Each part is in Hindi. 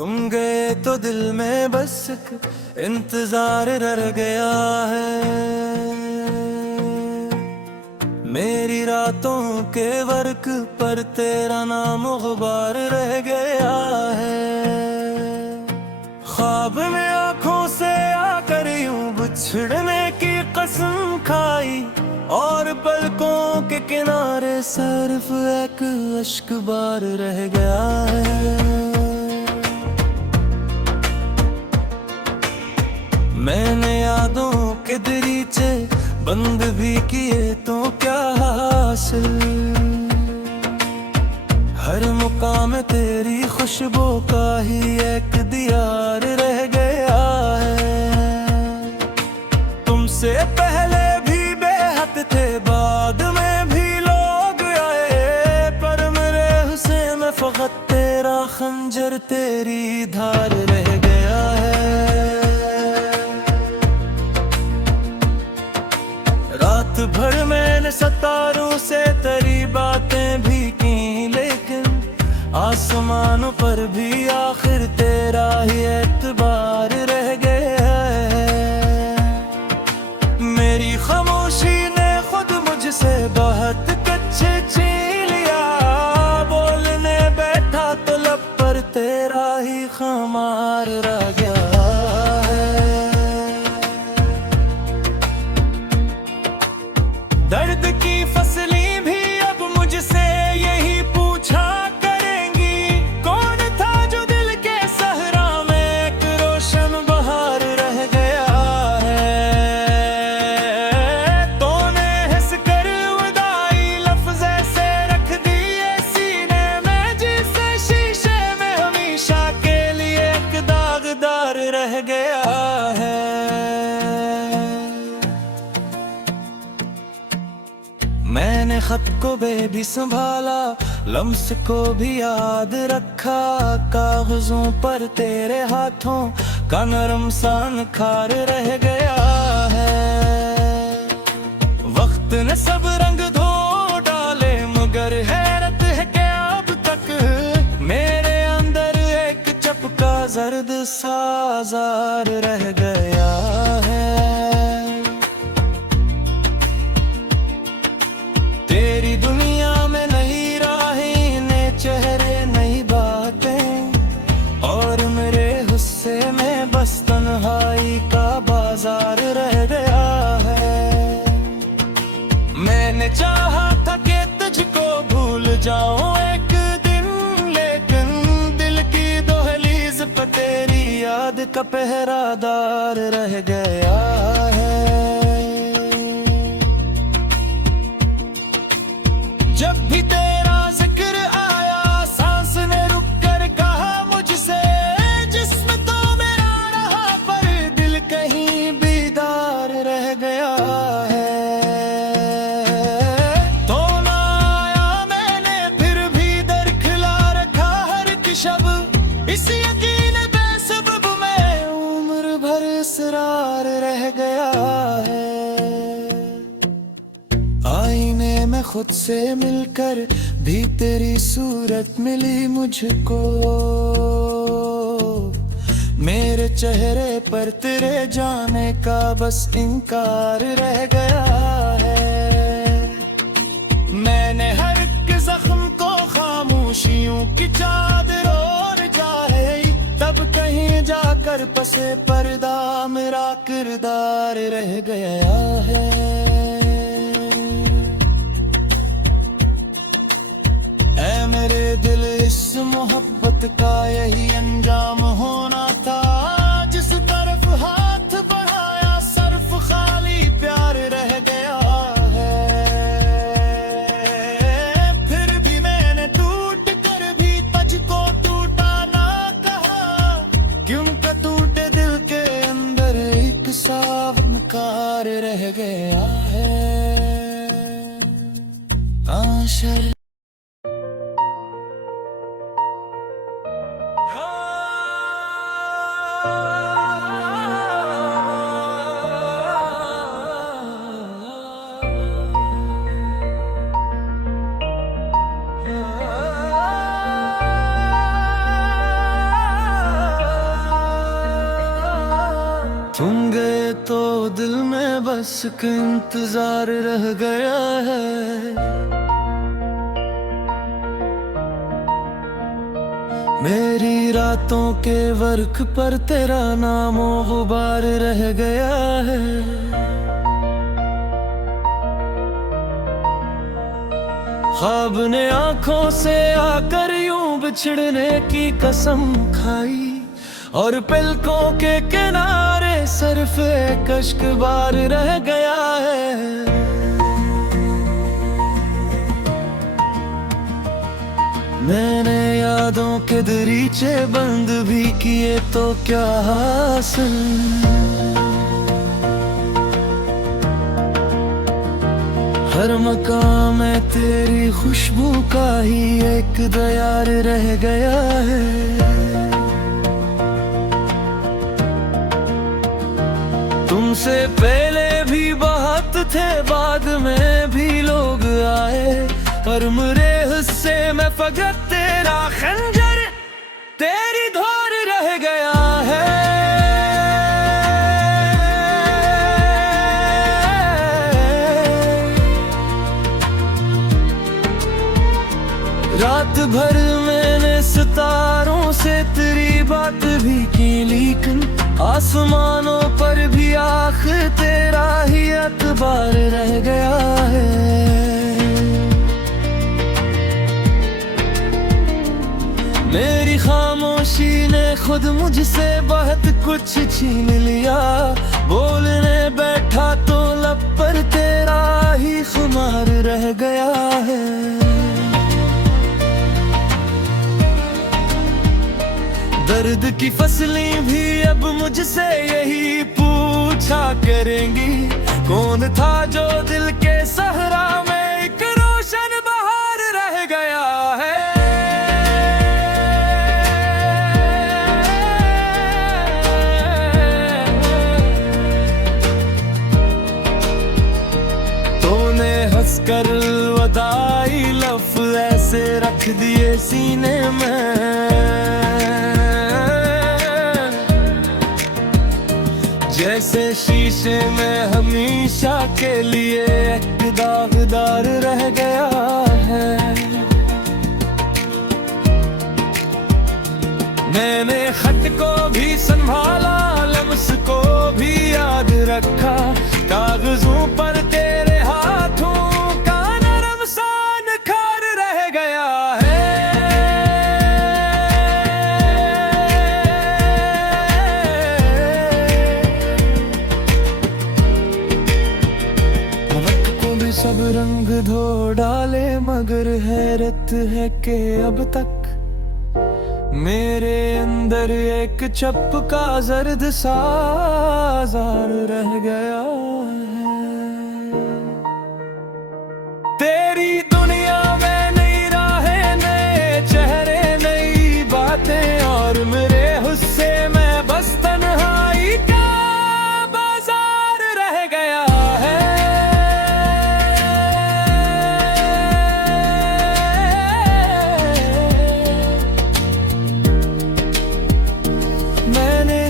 तुम गए तो दिल में बस एक इंतजार रह गया है। मेरी रातों के वर्क पर तेरा नाम गुबार रह गया है। ख्वाब में आंखों से आकर यूं बिछड़ने की कसम खाई, और पलकों के किनारे सिर्फ एक अश्क बार रह गया है। मैंने यादों के दरीचे बंद भी किए तो क्या हासिल, हर मुकाम में तेरी खुशबू का ही एक दियार रह गया है। तुमसे पहले भी बेहद थे, बाद में भी लोग आए, पर मेरे हुस्न में फकत तेरा खंजर तेरी धार रह गया है। रात भर मैंने सितारों से तेरी बातें भी की, लेकिन आसमानों पर भी आखिर तेरा ही एतबार रह गया है। मेरी खामोशी ने खुद मुझसे बहुत कुछ छीन लिया, बोलने बैठा तो लब पर तेरा ही खमार रह गया। दर्द की फसलें भी अब मुझसे यही पूछा करेंगी, कौन था जो दिल के सहरा में एक रोशन बहार रह गया है। तूने हंस कर उदाई लफ्ज़ ऐसे रख दिए सीने में, जिसे शीशे में हमेशा के लिए एक दागदार रह गया है। मैंने खत को बेबी संभाला, लम्स को भी याद रखा, कागजों पर तेरे हाथों का नरम सा निखार रह गया है। वक्त ने सब रंग धो डाले, मगर हैरत है कि अब तक मेरे अंदर एक चपका जर्द साजार रह गया है। तेरी दुनिया में नई राहें, नए चेहरे, नई बातें, और मेरे हुस्से में बस तन्हाई का बाजार रह गया है। मैंने चाहा था कि तुझको भूल जाऊं एक दिन, लेकिन दिल की दहलीज पर तेरी याद का पहरादार रह गया है। जब भी तेरा जिक्र आया, सांस ने रुक कर कहा मुझसे, जिस्म तो मेरा रहा पर दिल कहीं बेदार रह गया है। तो ना आया मैंने फिर भी दर खिला रखा हर एक शब, इस यकीन बेसबब में उम्र भर इसरार रह गया है। आईने में खुद से मिलकर भी तेरी सूरत मिली मुझको, मेरे चेहरे पर तेरे जाने का बस इनकार रह गया है। मैंने हर एक जख्म को खामोशियों की चादर ओढ़ जाए, तब कहीं जाकर पसे पर्दा मेरा किरदार रह गया है। मेरे दिल इस मोहब्बत का यही अंजाम होना था, जिस तरफ हाथ बढ़ाया सर्फ खाली प्यार रह गया है। फिर भी मैंने टूट कर भी तुझको टूटा ना कहा, क्योंकि टूटे दिल के अंदर एक साफ नकार रह गया है। आशा बस एक इंतजार रह गया है। मेरी रातों के वर्क पर तेरा नामो गुबार रह गया है। ख्वाब ने आंखों से आकर यूं बिछड़ने की कसम खाई, और पलकों के किनारे सिर्फ एक अश्क बार रह गया है। मैंने यादों के दरीचे बंद भी किए तो क्या हासिल। हर मकाम में तेरी खुशबू का ही एक दयार रह गया है। तुमसे पहले भी बहुत थे, बाद में भी लोग आए, पर मेरे हिस्से में फकत तेरा खंजर, तेरी धोर रह गया है। रात भर मैंने सितारों से तेरी बात भी की, लेकिन आसमानों पर भी आखिर तेरा ही एतबार रह गया है। मेरी खामोशी ने खुद मुझसे बहुत कुछ छीन लिया, बोलने बैठा तो लब पर तेरा ही खुमार रह गया है। दर्द की फसलें भी अब मुझसे यही पूछा करेंगी, कौन था जो दिल के सहरा में एक रोशन बहार रह गया है। तूने हंसकर वदाई लफ्ज़ ऐसे रख दिए सीने में, जैसे शीशे में हमेशा के लिए एक दागदार रह गया है। मैंने खत को भी संभाला, लम्स को भी याद रखा, कागजों पर तेरे हाथों का नरम सा निखार रह गया है। सब रंग धो डाले, मगर हैरत है कि अब तक मेरे अंदर एक चपका जर्द सा जार रह गया है। तेरी दुनिया में नई राहें, नए चेहरे, नई बातें, और मेरे हिस्से में बस तन्हाई का बाजार रह गया है।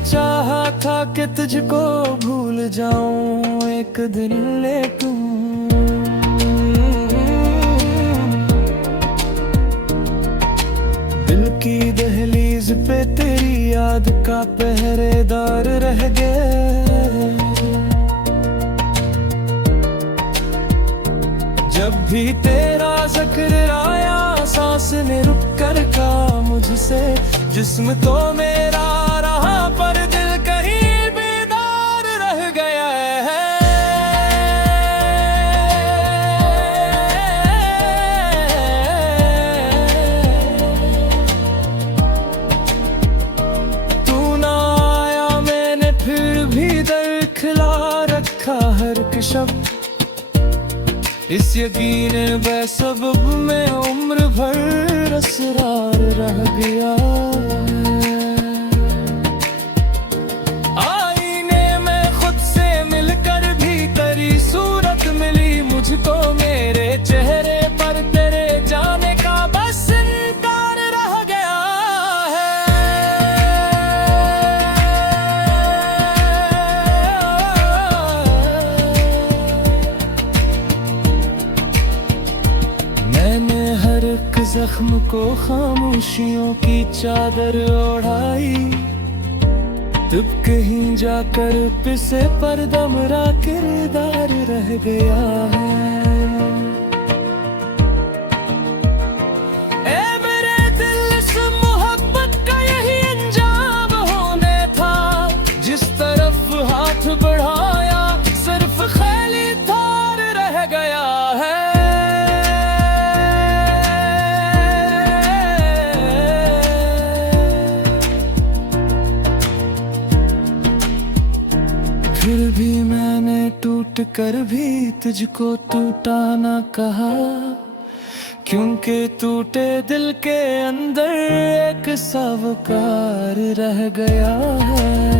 चाहा था कि तुझको भूल जाऊं एक दिन, लेकिन दिल की दहलीज पे तेरी याद का पहरेदार रह गया। जब भी तेरा जिक्र आया, सांस ने रुक कर कहा मुझसे, जिस्म तो मेरा रहा पर दिल कहीं बेदार रह गया है। तू ना आया, मैंने फिर भी दर खिला रखा हर एक शब्द, इस यकीन बेसबब में उम्र भर असरार रह गया। आईने में खुद से मिलकर भी तेरी सूरत मिली मुझको, मेरे चेहरे पर तेरे जाने का बस इनकार रह गया है। जख्म को खामोशियों की चादर ओढ़ाई, तब कहीं जाकर पिसे पर दमरा किरदार रह गया है। ए मेरे दिल इस मोहब्बत का यही अंजाम होने था, जिस तरफ हाथ बढ़ाया सिर्फ खैली थार रह गया है। फिर भी मैंने टूट कर भी तुझको टूटा ना कहा, क्योंकि टूटे दिल के अंदर एक सावकार रह गया है।